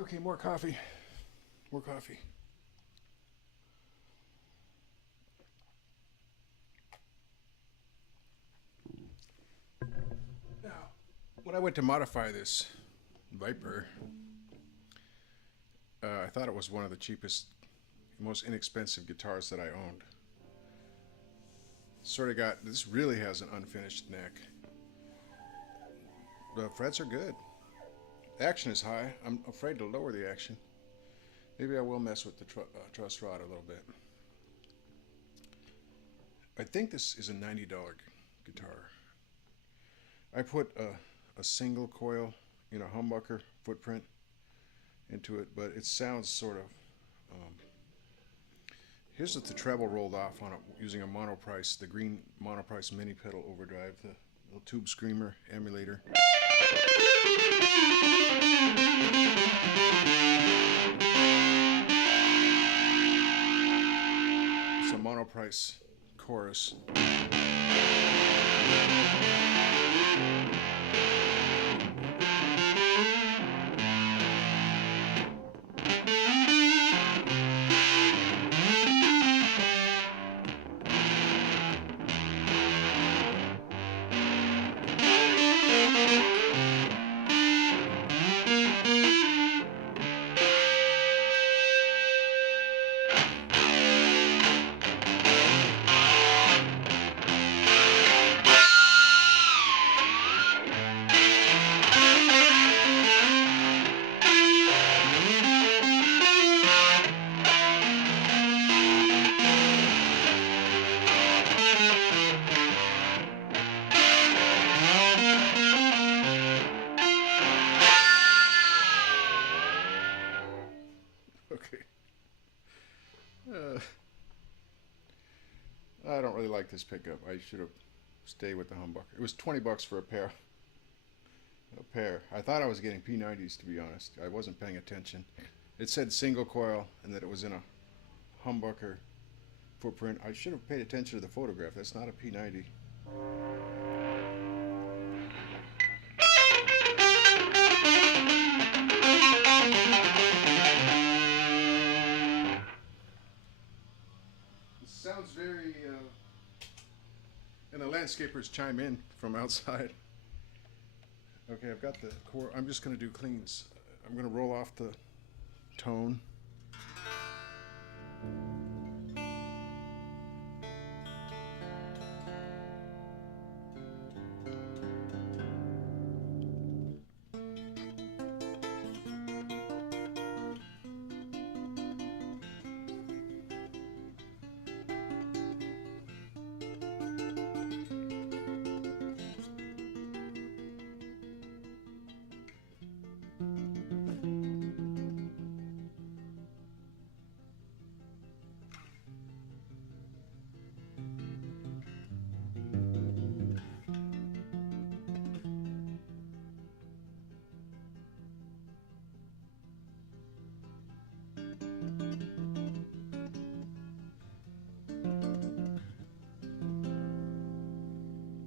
Okay, more coffee. More coffee. Now, when I went to modify this Viper, I thought it was one of the cheapest, most inexpensive guitars that I owned. Sort of got, this really has an unfinished neck. The frets are good. The action is high. I'm afraid to lower the action. Maybe I will mess with the truss rod a little bit. I think this is a $90 guitar. I put a single coil, humbucker footprint into it, but it sounds sort of. Here's what the treble rolled off on it using a Monoprice, the green Monoprice mini pedal overdrive, the little tube screamer emulator. It's a Monoprice chorus. Okay. I don't really like this pickup. I should have stayed with the humbucker. It was 20 bucks for a pair. A pair. I thought I was getting P90s, to be honest. I wasn't paying attention. It said single coil and that it was in a humbucker footprint. I should have paid attention to the photograph. That's not a P90. Sounds very, and the landscapers chime in from outside. Okay, I've got the core. I'm just going to do cleans. I'm going to roll off the tone.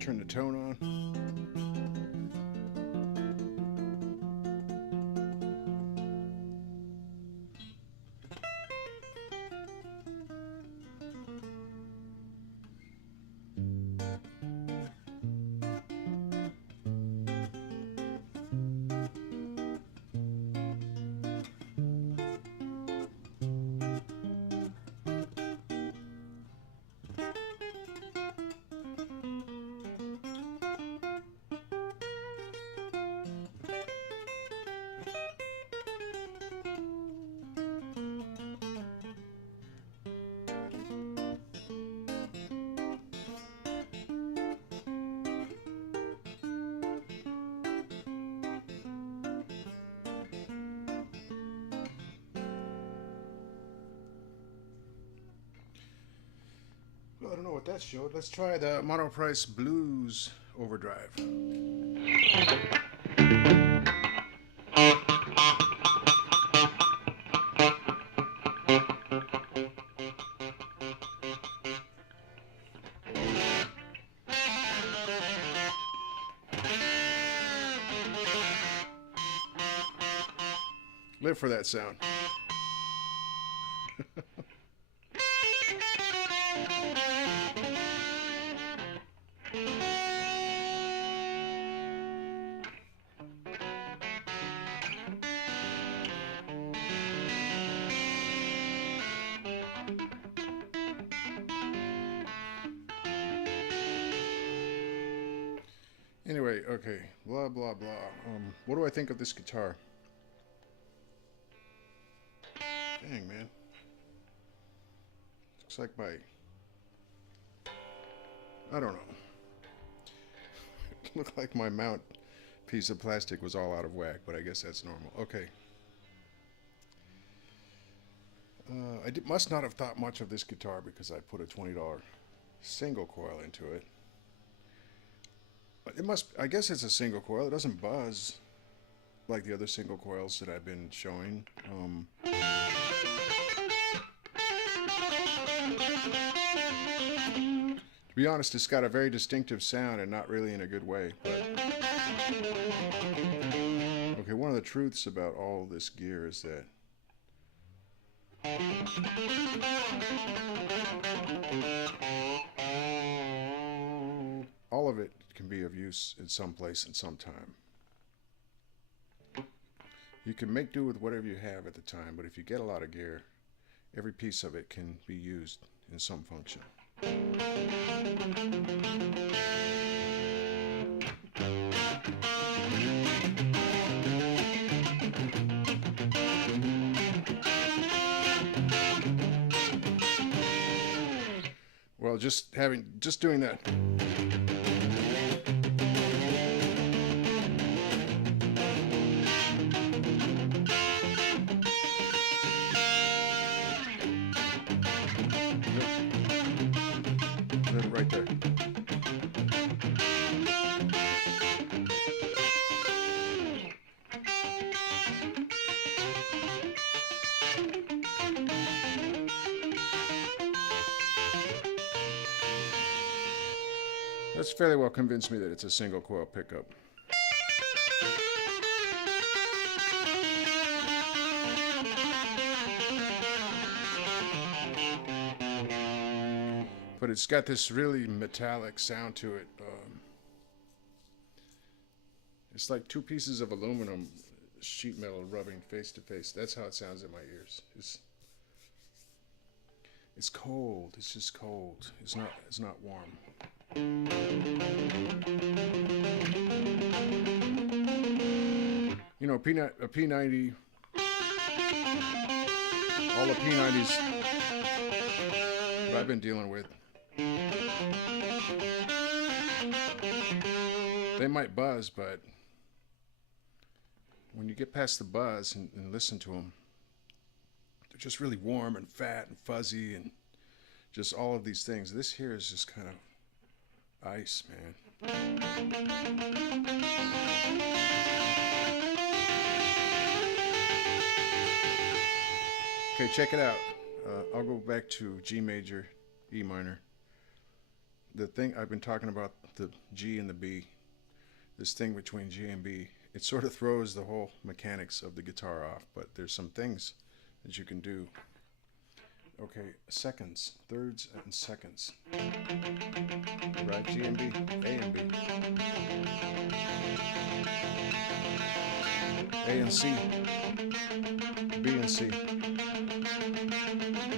Turn the tone on. Well, I don't know what that showed. Let's try the Monoprice Blues overdrive. Live for that sound. Anyway, okay, blah blah blah. What do I think of this guitar? Dang, man. Looks like I don't know. It looked like my mount piece of plastic was all out of whack, but I guess that's normal. Okay. Must not have thought much of this guitar because I put a $20 single coil into it. It must, I guess it's a single coil. It doesn't buzz like the other single coils that I've been showing. To be honest, it's got a very distinctive sound and not really in a good way. But okay, one of the truths about all this gear is that all of it can be of use in some place and some time. You can make do with whatever you have at the time, but if you get a lot of gear, every piece of it can be used in some function. Well, just doing that. Right there. That's fairly well convinced me that it's a single coil pickup. But it's got this really metallic sound to it. It's like two pieces of aluminum sheet metal rubbing face to face. That's how it sounds in my ears. It's cold. It's just cold. It's not warm. You know, a P90, all the P90s that I've been dealing with, they might buzz, but when you get past the buzz and listen to them, they're just really warm and fat and fuzzy and just all of these things. This here is just kind of ice, man. Okay, check it out. I'll go back to G major, E minor. The thing I've been talking about, the G and the B, this thing between G and B, it sort of throws the whole mechanics of the guitar off, but there's some things that you can do. Okay, seconds, thirds and seconds. Right, G and B, A and B. A and C, B and C,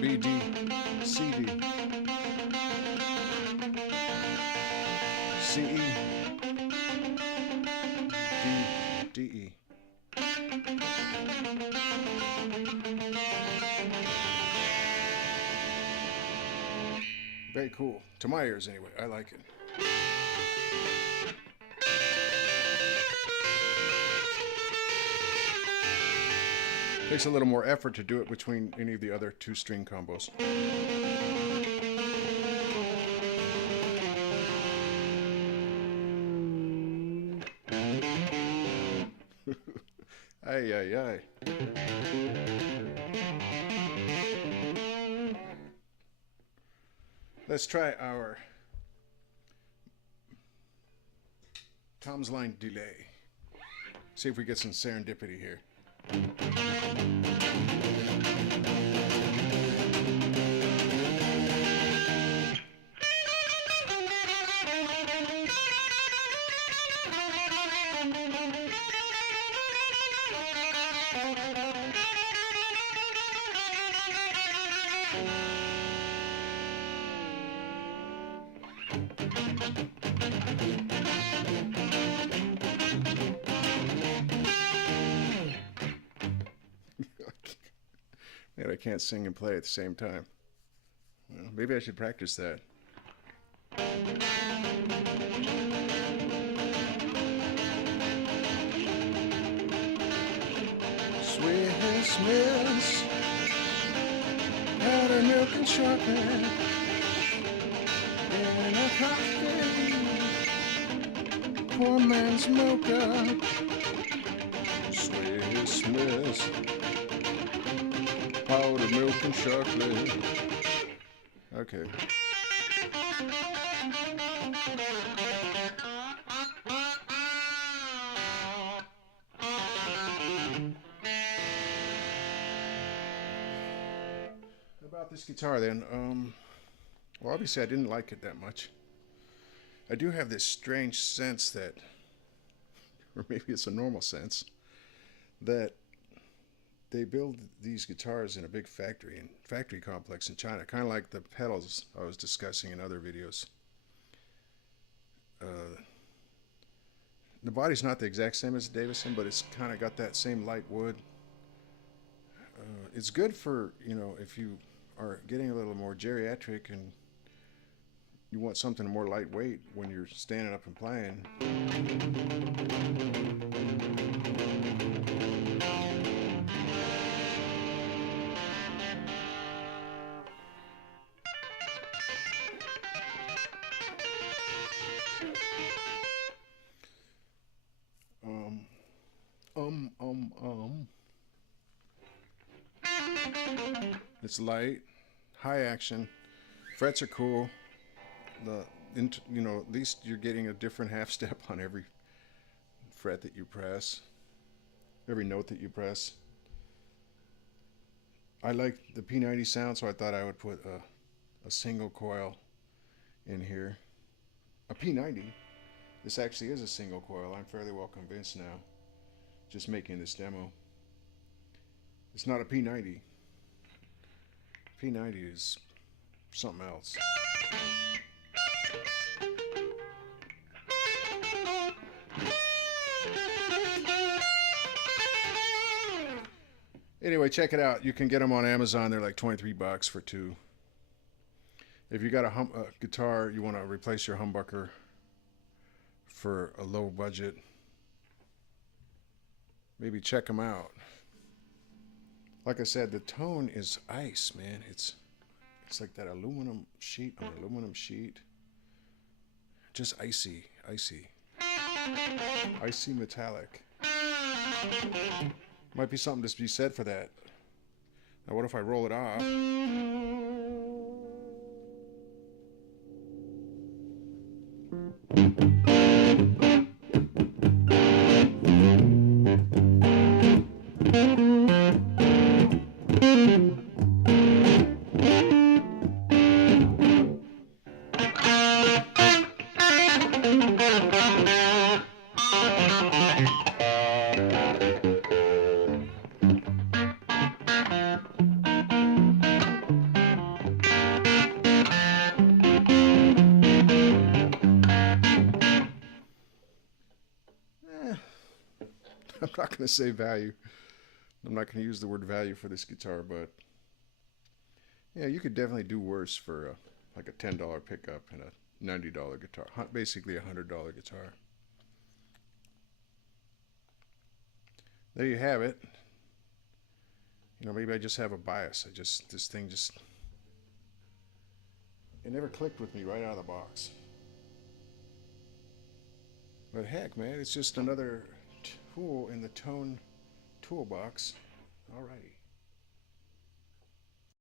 B, D, C, D, C, E, D, D, E. Very cool. To my ears, anyway. I like it. Takes a little more effort to do it between any of the other two string combos. Ay, ay, ay. Let's try our Tom's line delay. See if we get some serendipity here. And I can't sing and play at the same time. Well, maybe I should practice that. Swiss Miss, powder milk and chocolate in a coffee. Poor man's mocha. Swiss Miss, powder milk and chocolate. Okay. About this guitar then, well, obviously I didn't like it that much. I do have this strange sense that, or maybe it's a normal sense, that they build these guitars in a big factory complex in China, kind of like the pedals I was discussing in other videos. The body's not the exact same as the Davison, but it's kind of got that same light wood. It's good for, you know, if you are getting a little more geriatric and you want something more lightweight when you're standing up and playing. It's light, high action, frets are cool. You know, at least you're getting a different half step on every fret that you press, every note that you press. I like the P90 sound, so I thought I would put a single coil in here. A P90. This actually is a single coil. I'm fairly well convinced now, just making this demo. It's not a P90. P90 is something else. Anyway, check it out. You can get them on Amazon. They're like 23 bucks for two. If you got a guitar, you want to replace your humbucker for a low budget, maybe check them out. Like I said, the tone is ice, man. It's like that aluminum sheet on aluminum sheet. Just icy, icy. Icy metallic. Might be something to be said for that. Now what if I roll it off? I'm not going to say value. I'm not going to use the word value for this guitar, but yeah, you could definitely do worse for like a $10 pickup and a $90 guitar. Basically a $100 guitar. There you have it. You know, maybe I just have a bias. This thing just, it never clicked with me right out of the box. But heck, man, it's just another tool in the tone toolbox. Alrighty.